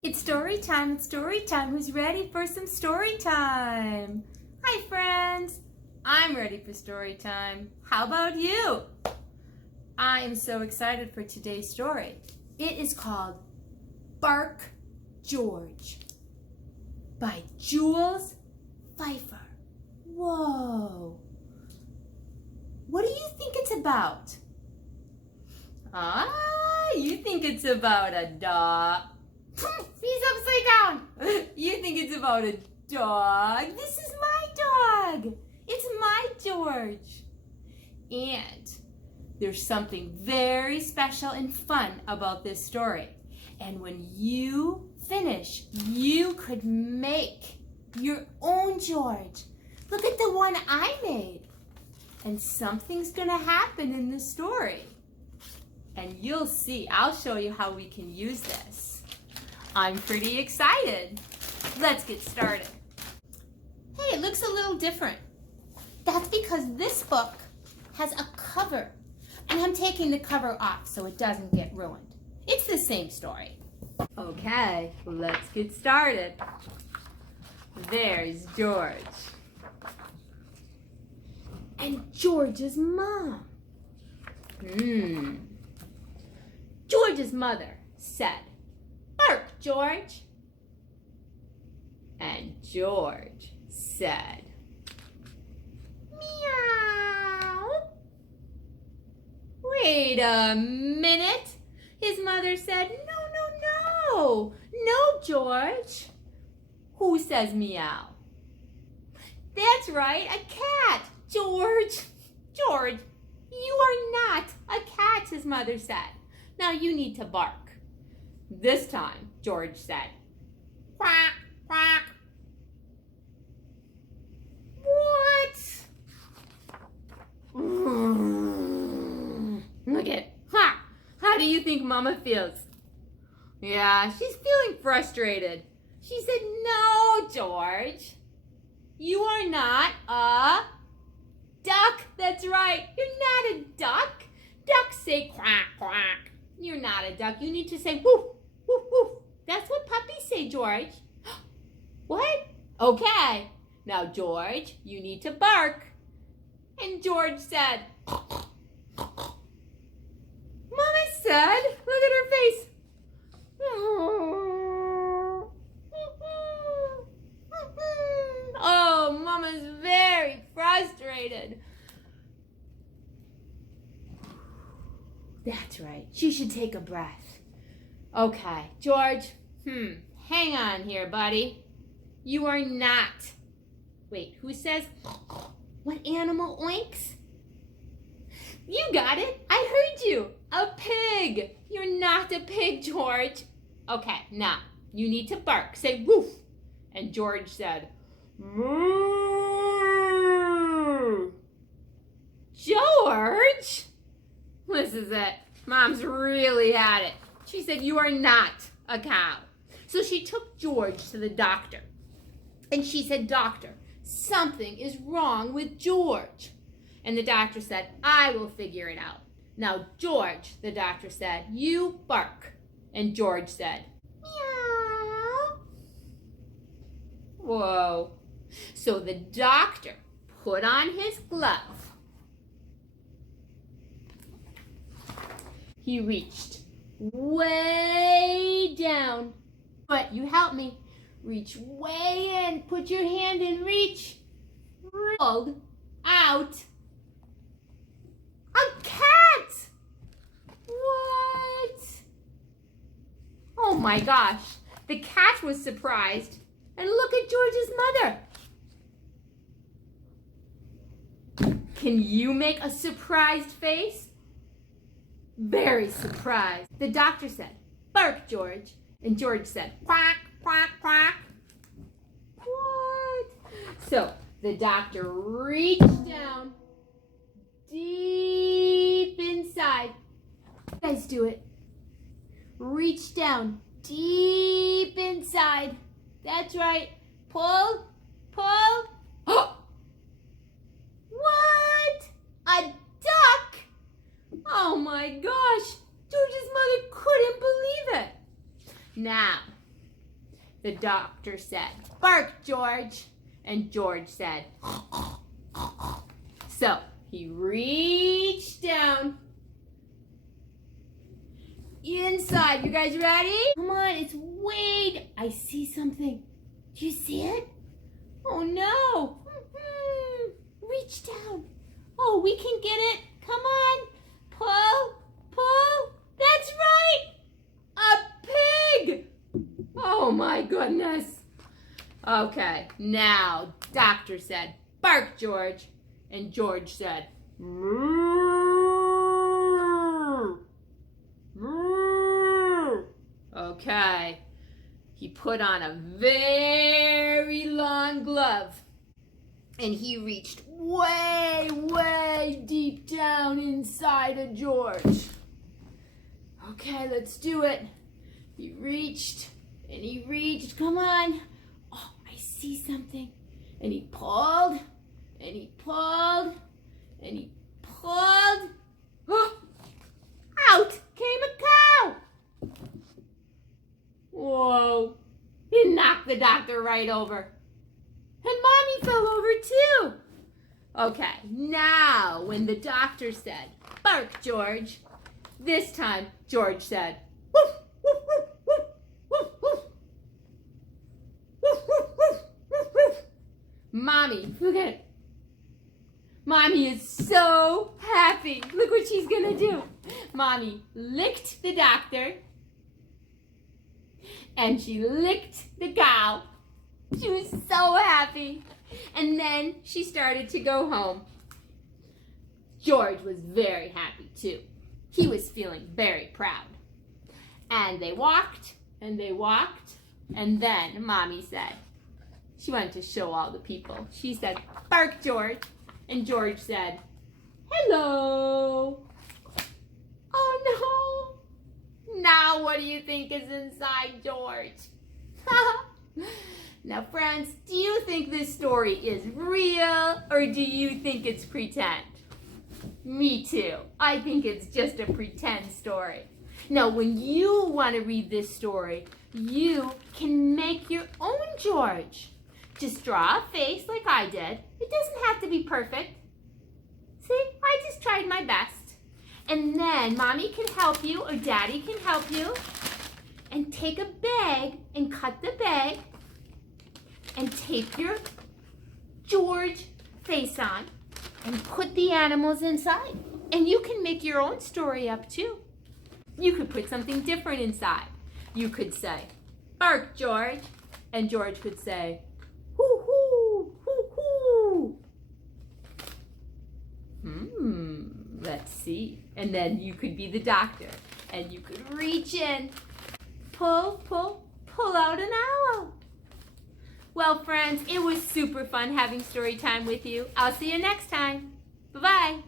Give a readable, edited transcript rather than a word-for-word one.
It's story time, it's story time. Who's ready for some story time? Hi friends, I'm ready for story time. How about you? I am so excited for today's story. It is called Bark George by Jules Feiffer. Whoa! What do you think it's about? You think it's about a dog. He's upside down. You think it's about a dog. This is my dog. It's my George. And there's something very special and fun about this story. And when you finish, you could make your own George. Look at the one I made. And something's going to happen in the story. And you'll see. I'll show you how we can use this. I'm pretty excited. Let's get started. Hey, it looks a little different. That's because this book has a cover. And I'm taking the cover off so it doesn't get ruined. It's the same story. Okay, let's get started. There's George. And George's mom. George's mother said, "Bark, George." And George said, "Meow." Wait a minute. His mother said, No, George." Who says meow? That's right, a cat. George, you are not a cat, his mother said. Now you need to bark. This time, George said, "Quack, quack." What? Look at, how do you think Mama feels? Yeah, she's feeling frustrated. She said, "No, George, you are not a duck." That's right, you're not a duck. Ducks say quack, quack. You're not a duck. You need to say woof, woof, woof. That's what puppies say, George. What? Okay. Now, George, you need to bark. And George said, Mama said, look at her face. Oh, Mama's very frustrated. That's right. She should take a breath. Okay, George, hang on here, buddy. You are not. Wait, who says, what animal oinks? You got it. I heard you. A pig. You're not a pig, George. Okay, now, you need to bark. Say woof. And George said, moo. George? This is it. Mom's really had it. She said, you are not a cow. So she took George to the doctor. And she said, "Doctor, something is wrong with George." And the doctor said, "I will figure it out. Now, George," the doctor said, "you bark." And George said, "Meow." Whoa. So the doctor put on his glove. He reached way down. But you help me. Reach way in. Put your hand in. Reach. Pulled out a cat. What? Oh my gosh. The cat was surprised. And look at George's mother. Can you make a surprised face? Very surprised. The doctor said, "Bark, George." And George said, "Quack, quack, quack." What? So the doctor reached down deep inside. You guys do it. Reach down deep inside. That's right. Pull, pull. What? A duck? Oh my gosh. George's mother couldn't believe it. Now, the doctor said, "Bark, George." And George said, so he reached down inside. You guys ready? Come on, it's way. I see something. Do you see it? Oh no. Reach down. Oh, we can get it. Come on. Pull, pull. That's right. A pig. Oh my goodness. Okay, now, doctor said, "Bark, George." And George said, "Moo, moo." Okay, he put on a very long glove and he reached way, way deep down inside of George. Okay, let's do it. He reached and he reached. Come on. Oh, I see something. And he pulled, and he pulled, and he pulled. Oh, out came a cow. Whoa. He knocked the doctor right over. And Mommy fell over too. Okay, now when the doctor said, "Bark, George," this time George said, "Woof, woof, woof, woof, woof, woof. Woof, woof, woof, woof, woof." Mommy, look at it. Mommy is so happy. Look what she's gonna do. Mommy licked the doctor and she licked the cow. She was so happy. And then she started to go home. George was very happy too. He was feeling very proud. And they walked and they walked. And then Mommy said, she wanted to show all the people. She said, "Bark, George." And George said, "Hello." Oh no. Now what do you think is inside George? Now friends, do you think this story is real or do you think it's pretend? Me too. I think it's just a pretend story. Now when you want to read this story, you can make your own George. Just draw a face like I did. It doesn't have to be perfect. See, I just tried my best. And then Mommy can help you or Daddy can help you. And take a bag and cut the bag and tape your George face on and put the animals inside. And you can make your own story up too. You could put something different inside. You could say, "Bark, George." And George could say, "Hoo, hoo, hoo, hoo." Let's see. And then you could be the doctor and you could reach in, pull, pull, pull out an owl. Well, friends, it was super fun having story time with you. I'll see you next time. Bye-bye.